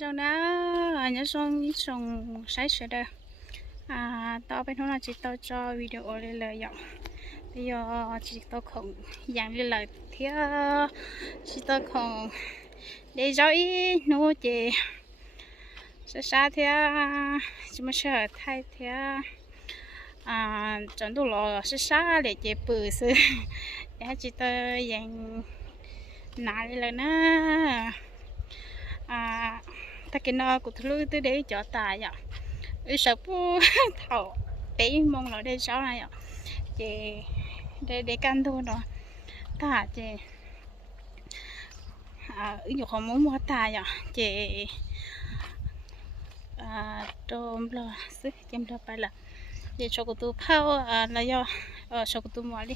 sau đó nhớ xong sấy sửa đây tao bên hôm nào chị tao cho video lên lời giọng bây giờ chị tao không dặn lên lời thế chị tao không để dõi nó chị sẽ xa thế chỉ mà sợ thay thế chọn đồ lò sẽ xa để chị bự sự để chị tao dặn nãy lên lời nữa ta cái nó cũng thứ tới đấy cho tài vậy, bây giờ bu thầu để mong là đây sau này chị để căn thôi đó, ta chị nhiều không muốn mua tài vậy, chị trôm lo sức chăm lo phải là chị cho cô tu phao là do cho cô tu mua đi,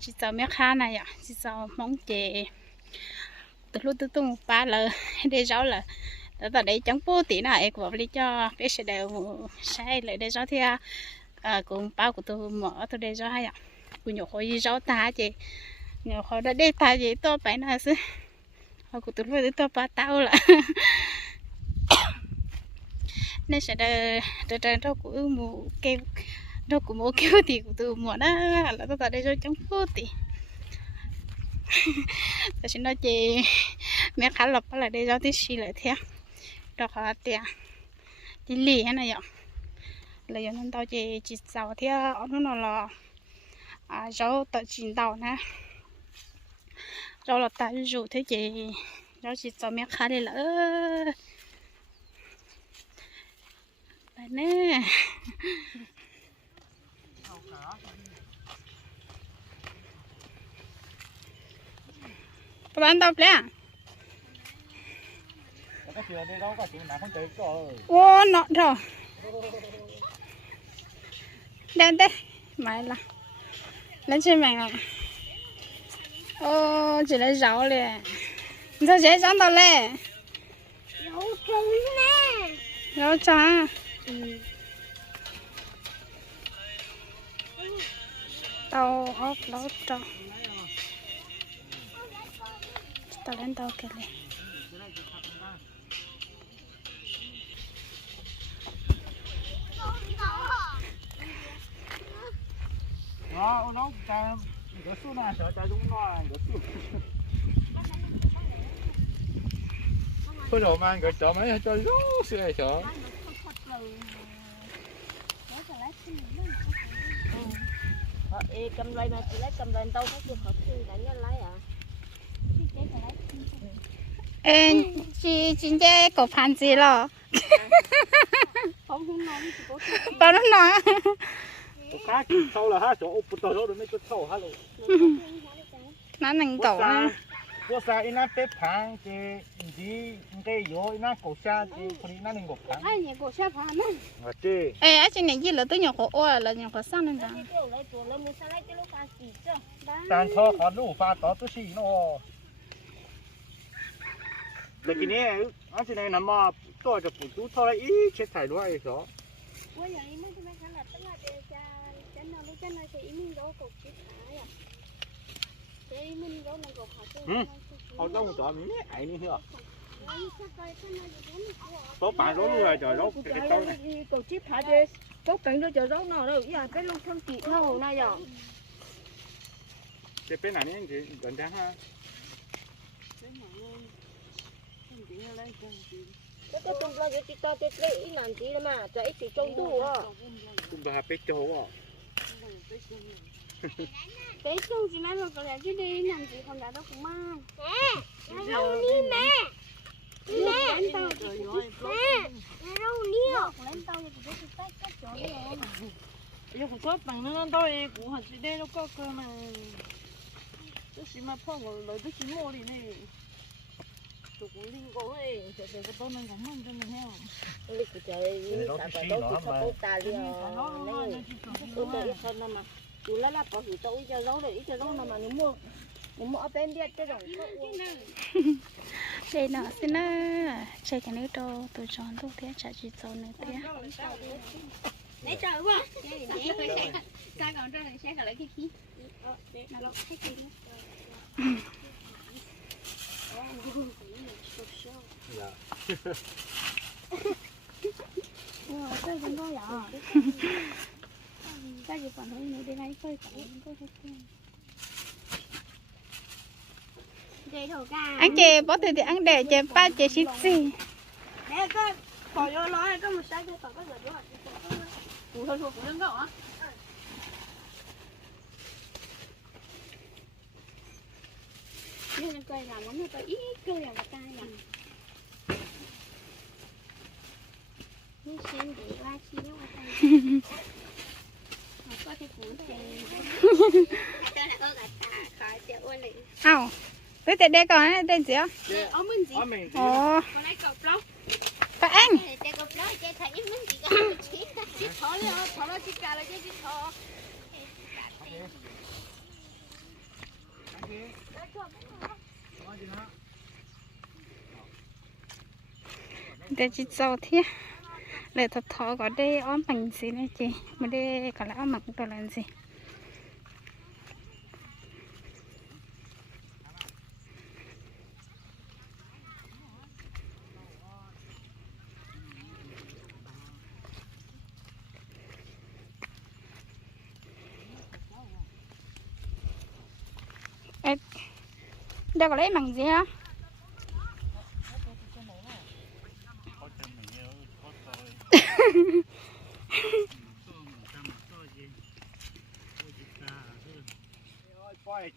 chị sao mấy khá này vậy, chị sao mong chị từ lúc tôi tung ba là để giáo là tại đấy chẳng bố tí nào em cũng đi cho cái sẽ đều sai lại để giáo thì cũng bao của tôi mở tôi để giáo hay ạ, cũng nhiều khối giáo ta chị nhiều khối đã để ta gì tôi phải là chứ họ của tôi với tôi ba tao là nên sẽ đợi đâu cũng mua kêu đâu cũng mua kêu thì của tôi mua đó là tôi tại đây cho chẳng bố tí tôi xin nói chị mẹ khá lập là đây giáo tí xí lại theo đó là tiền chị lì thế này ạ là giờ nên tao chị giàu thì ở nó là rau tự chín tàu nè rau là tại rủ thế chị rau chị giàu mẹ khá đi là đây nè bạn tao lẽ ô nó thôi đây đây mày là lên trên mày này ô chỉ lấy rau liền sao dễ dàng tao lẽ rau trứng nè rau trắng tao ốp lấu trâu tao lên tao kể lên nó cái số này sợ cho chúng nó cái đồ mang cái chợ mấy cho rú xe sợ cầm lấy mà chị lấy cầm lên đâu có được hợp thì đánh nhau lấy à chị chơi cổ phản gì lo không nói bao nó nói cá sâu là ha chỗ bút tàu rồi mấy cái sâu ha rồi nó nành tổ bữa sáng iná tết tháng thì cái yếu iná cổ xa thìคนiná nành cổ tháng ai nhà cổ xa phá nè à chị ê chị này gì là tôi nhỏ khổ ôi là nhỏ khổ sang nên rằng tàn thọ khó đủ pha tó tôi xì nó là cái này anh chị này nằm mà tôiจะปุ๋ยthôi ý chết thải luôn ấy đó họ đâu chọn những cái này nữa tốt bạn đó luôn rồi trời đó cái câu này cầu chip hả chị tốt cảnh đó trời đó nào đâu giờ cái lông thâm chị thâu này giờ cái bên này những cái gần tháng ha cái tung ra cho chị ta cái ý làm gì mà chạy chị trông đủ à tung ra bé châu à bé châu chị nói mà có lẽ chứ đi làm gì còn đã đâu cũng mang mẹ rau ni mẹ mẹ lên tàu mẹ rau ni lên tàu thì có cái cách chỗ này yêu của tôi bằng nó đâu ấy của họ chỉ đây nó có cơ mà tôi chỉ mà phong rồi lấy tôi chỉ mua đi này tôi cũng linh cổ ấy để cái tôi mình cũng mang cho mình heo lịch của trời sao đâu có sao ta đi này tôi tới thân mà chú là có hiểu tôi cho rau để cho rau nào mà nếu mua bên đi cái rồi đây nó xin nó chơi cái nước đồ tôi chọn thuốc thế trả chị cho nữa thế lấy trời quá sao còn cho này sẽ cả lấy cái khí nó cái gì chơi con coi à? Cái gì còn hơn nữa đi ngay coi cậu coi thôi. Chơi thổ ca. Anh chị bỏ thì ăn để chị ba chị xịt gì. Nè con bỏ vô nói có một sai cho cậu có rồi đó. Củ thôi thuộc của lưng cậu á. Nhưng coi làm món này tôi ít cười là tay là. Như xem để ba chi nó qua tay. Có thể cuốn tiền. Cho là ơ cả khỏi sẽ ôn lại. Ảo. Tôi để đây còn đây gì á? Ở mình gì? Ồ. Con này cọc lóc. Các anh. Để cọc lóc chơi thấy mình gì cả. Chỉ thỏ nó chỉ cả là chỉ thỏ. Để chị dâu thế. Để thật thọ có đây ốm bằng gì này chị. Mà đây có lẽ mặc đồ làm gì. Ê, đây có lấy bằng gì á?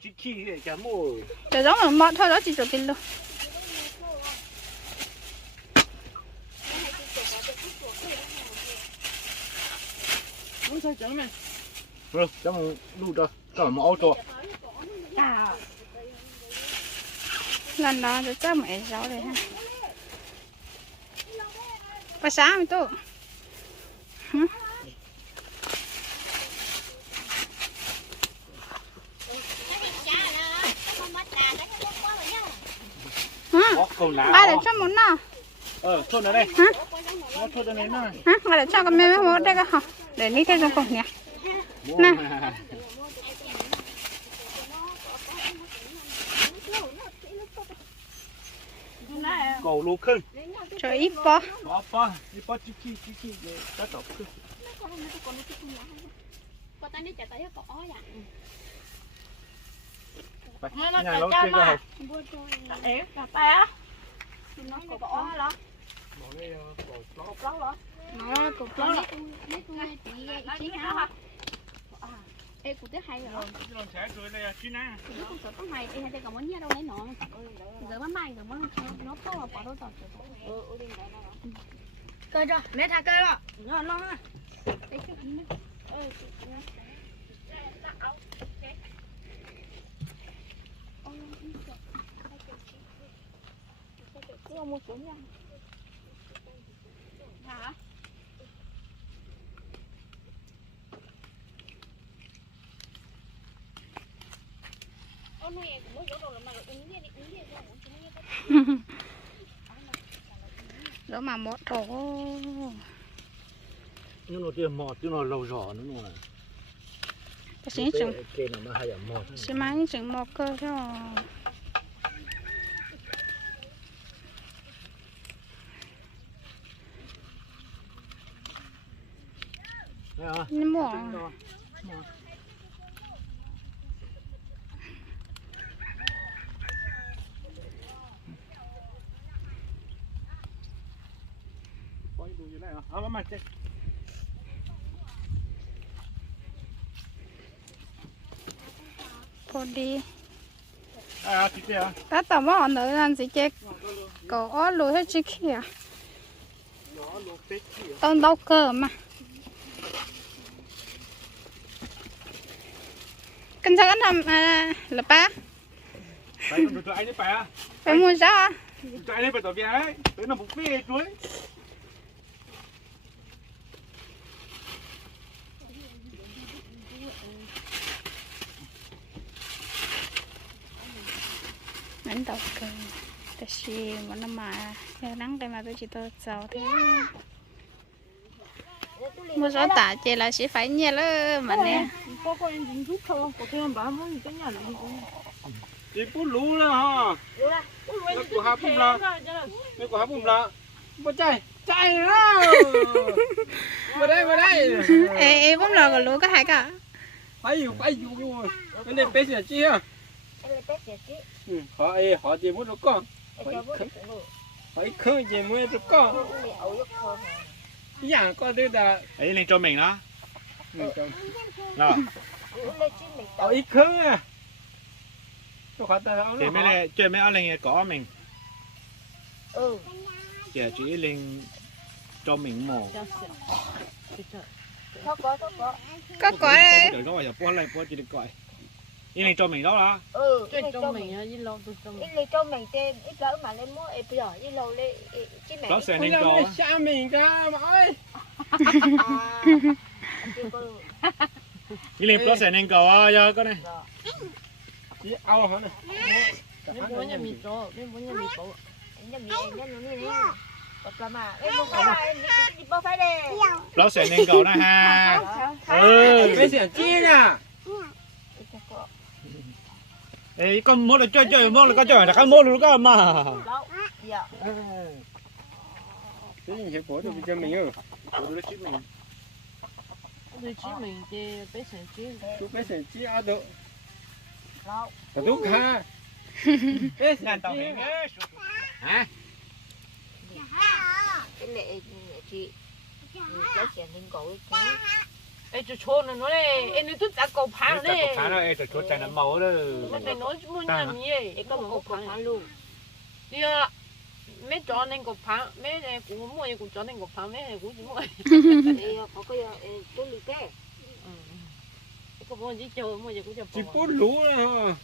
Chỉ khi để chả mua. Để giống là mọt thôi đó chị chụp tin luôn. Không sao chẳng này. Rồi, chẳng lưu đó, cả một ô tô. À. Lần đó tôi chắc mẹ rau đây ha. Bà sáng mình tụ. Ba để cho món nào? Thôi nữa đây. Hả? Thôi nữa này. Hả? Ba để cho con mẹ món đây cơ hả? Để đi theo trong cổng nhỉ? Nè. Cầu lô khưng. Cho ít bó. Ít bó chỉ khi để ta đọc khưng. Có tay đi chả tay có ó vậy. Nhà lâu chơi cơ hả? Ế, cà ta. Nó có ó hả? Cục lóc hả? Nó cục lóc. Lấy tôi nghe chị hả? Ê cụ tiếc hay rồi. Rồi sẽ cười đây chứ na. Nó không sợ có mày, ê đây còn muốn nhớ đâu lấy nọ. Giờ bấm mai rồi nó có mà bỏ đâu tọt. Cơ cho, mẹ thả cơ đó. Nó lo ha. Đấy cái anh đấy. Có một số nha. Hả? Đó mà một thổ. Nhưng nó tiền mọt chứ nó lâu rõ nữa mà. Cái xin chừng. Cái nó hay là mọt. Xin má những chừng mọt cơ cho. Nhưng mà cô đi. Chị kia. Ta tầm vào nữa làm gì chứ? Cậu ó lùi hết chứ kìa. Tao đau cơ mà. Kinh sao anh làm là ba? Phải được cho anh đấy phải. Phải mua sao? Cho anh đấy phải tỏ về đấy. Đấy là một phê chuối. Đánh tàu cơ. Tại vì mà nó mà nhờ nắng đây mà tôi chỉ tôi giàu thế. Mua gió tả chị là sẽ phải nhẹ lơ mà nè. Có em dính rút thôi, có thêm bán không thì cái nhà này cũng. Chị bút lú là hả? Nó của hả bùm là. Nó của hả bùm là. บ่chạy nó mà đây ê bấm lò còn lúa có hai cả phải dù cái này bé sẽ chi à họ chỉ muốn được con phải khơi chỉ muốn được con nhà con đây là ấy lên cho mình đó đó ở ít khơi à tôi khó ta thì mấy này chơi mấy anh lên có mình Ừ. chỉ chỉ lên cho mình mổ Có. có quả được rồi giờ bố lại bố chỉ được gọi ý lên cho mình đó đó Ừ. Cái trong mình á, với lâu tôi trong mình. Ít lấy cho mình tên ít lỡ mà lên mua bây giờ ít lâu lên chứ mẹ. đó sẽ không nên làm cho để xa mình ra mà ơi ý lên đó sẽ nên có giờ có này chỉ ao hả này Nếu bố nhà mình cho, nếu bố nhà mình bỏ. Em nè. Còn mà em muốn phải đi bao phải đây. đó sẽ nên có đó ha bé sẽ chi nha ê con mua là chơi mua là có chơi là cái mua được có mà Dạ. thế thì sẽ bỏ được cho mình ơi Tôi chỉ mình thì bé sẽ chỉ. chú bé sẽ chi ăn được Đâu. đúng ha bé sẽ ngàn tàu chi mình hả Cái lệ chị lấy tiền lên cổ cái Ê, chú chôn nó đây, em đi tút ra cầu phang cái đây. phá nó ê chuột chạy nó màu đó Nó đây nói muốn làm gì ấy, để có một cổ phán luôn. đi à. Mấy chó nên cầu phang, mấy này cũng mua gì cũng chó nên cầu phang, mấy này cũng chỉ mua. Thì có cái tôi lì cái. Có mua gì chơi, mua gì cũng chơi. chỉ bút lú là ha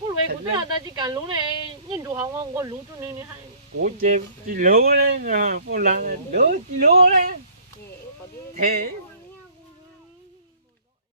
Bút về cũng là ta chỉ cần lú này, nhìn đồ hàng ngon, có lú cho nên hay. ủa chỉ lú đấy bút là đỡ chỉ lú đấy Thì có đi. thế